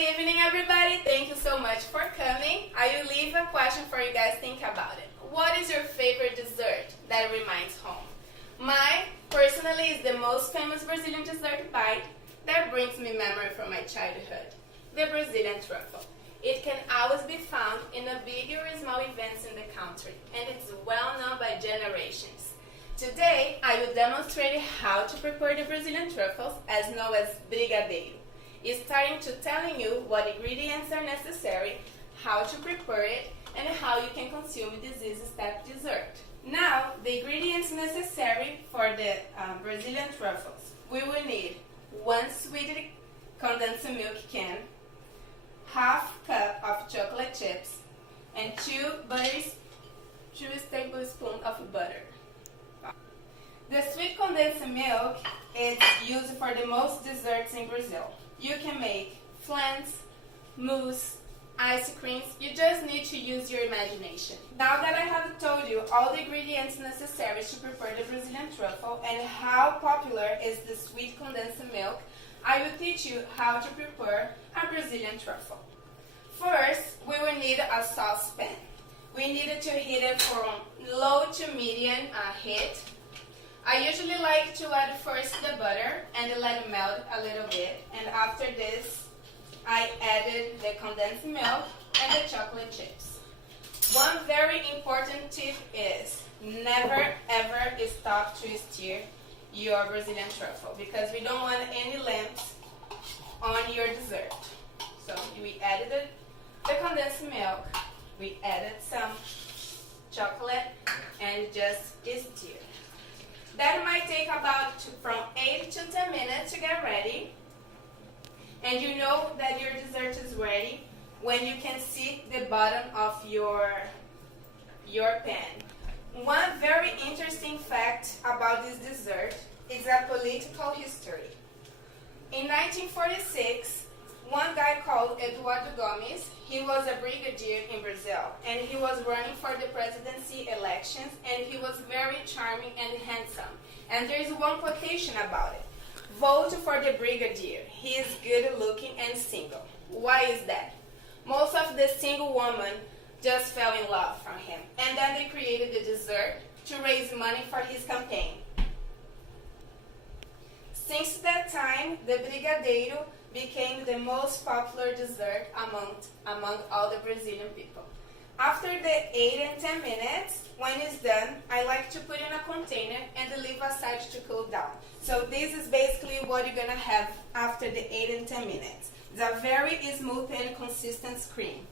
Good evening, everybody. Thank you so much for coming. I will leave a question for you guys. Think about it. What is your favorite dessert that reminds home? Mine, personally, is the most famous Brazilian dessert bite that brings me memory from my childhood, the Brazilian truffle. It can always be found in a big or small events in the country, and it's well known by generations. Today, I will demonstrate how to prepare the Brazilian truffles, as known as Brigadeiro. Starting to telling you what ingredients are necessary, how to prepare it, and how you can consume this easy-step dessert. Now, the ingredients necessary for the Brazilian truffles. We will need 1 sweetened condensed milk can, half cup of chocolate chips, and 2 tablespoons of butter. The sweet condensed milk is used for the most desserts in Brazil. You can make flans, mousse, ice creams. You just need to use your imagination. Now that I have told you all the ingredients necessary to prepare the Brazilian truffle and how popular is the sweet condensed milk, I will teach you how to prepare a Brazilian truffle. First, we will need a saucepan. We need to heat it from low to medium heat. I usually like to add first the butter and let it melt a little bit, and after this I added the condensed milk and the chocolate chips. One very important tip is never ever stop to stir your Brazilian truffle because we don't want any lumps on your dessert. So we added the condensed milk, we added some chocolate and just stir. That might take about from 8 to 10 minutes to get ready. And you know that your dessert is ready when you can see the bottom of your pan. One very interesting fact about this dessert is a political history. In 1946, one guy called Eduardo Gomes, he was a brigadier in Brazil, and he was running for the presidency elections, and he was very charming and handsome. And there is one quotation about it. Vote for the brigadier. He is good looking and single. Why is that? Most of the single women just fell in love from him, and then they created the dessert to raise money for his campaign. Since that time, the Brigadeiro became the most popular dessert among all the Brazilian people. After the 8 and 10 minutes, when it's done, I like to put in a container and leave aside to cool down. So this is basically what you're gonna have after the 8 and 10 minutes. It's a very smooth and consistent cream.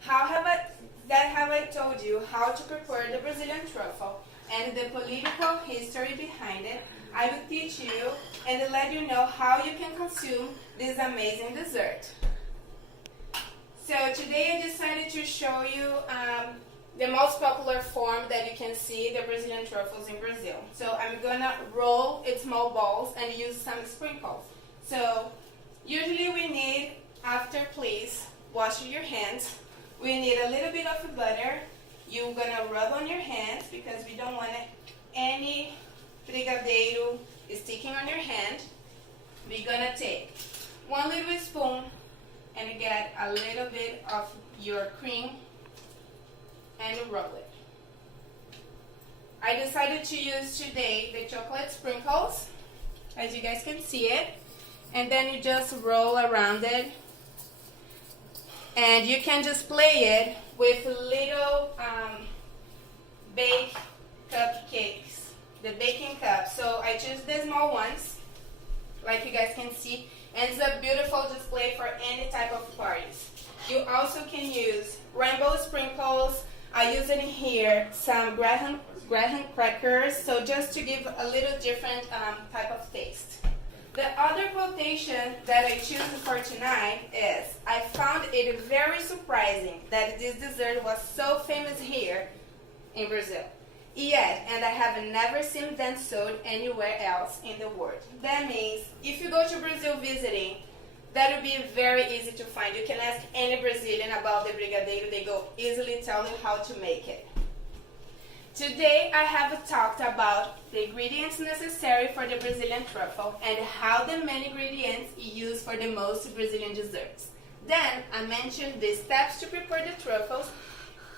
How have I told you how to prepare the Brazilian truffle and the political history behind it, I will teach you and let you know how you can consume this amazing dessert. So today I decided to show you the most popular form that you can see the Brazilian truffles in Brazil. So I'm gonna roll it small balls and use some sprinkles. So usually we need, after please wash your hands, we need a little bit of butter. You're gonna rub on your hands because we don't want any brigadeiro sticking on your hand. We're gonna take 1 little spoon and get a little bit of your cream and roll it. I decided to use today the chocolate sprinkles, as you guys can see it, and then you just roll around it, and you can just play it with little bake cupcakes, the baking cup. So I choose the small ones, like you guys can see, and it's a beautiful display for any type of parties. You also can use rainbow sprinkles. I use it in here, some graham crackers, so just to give a little different type of taste. The other quotation that I choose for tonight is, I found it very surprising that this dessert was so famous here in Brazil. Yet, and I have never seen them sold anywhere else in the world. That means, if you go to Brazil visiting, that will be very easy to find. You can ask any Brazilian about the Brigadeiro, they will easily tell you how to make it. Today I have talked about the ingredients necessary for the Brazilian truffle and how the main ingredients are used for the most Brazilian desserts. Then I mentioned the steps to prepare the truffles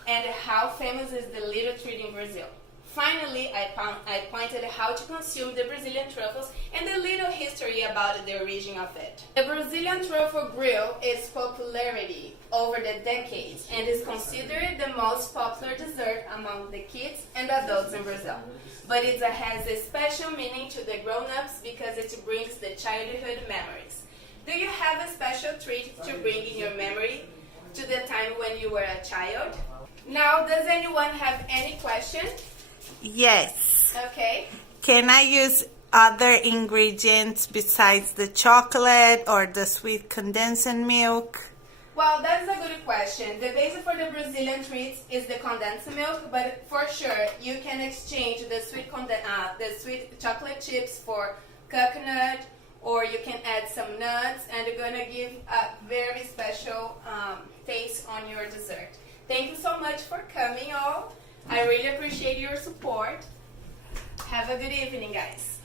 and how famous is the little treat in Brazil. Finally, I pointed how to consume the Brazilian truffles and a little history about the origin of it. The Brazilian truffle grew its popularity over the decades and is considered the most popular dessert among the kids and adults in Brazil. But it has a special meaning to the grown-ups because it brings the childhood memories. Do you have a special treat to bring in your memory to the time when you were a child? Now, does anyone have any questions? Yes. Okay. Can I use other ingredients besides the chocolate or the sweet condensed milk? Well, that's a good question. The basis for the Brazilian treats is the condensed milk, but for sure you can exchange the sweet chocolate chips for coconut, or you can add some nuts, and you're gonna give a very special taste on your dessert. Thank you so much for coming, all. I really appreciate your support. Have a good evening, guys.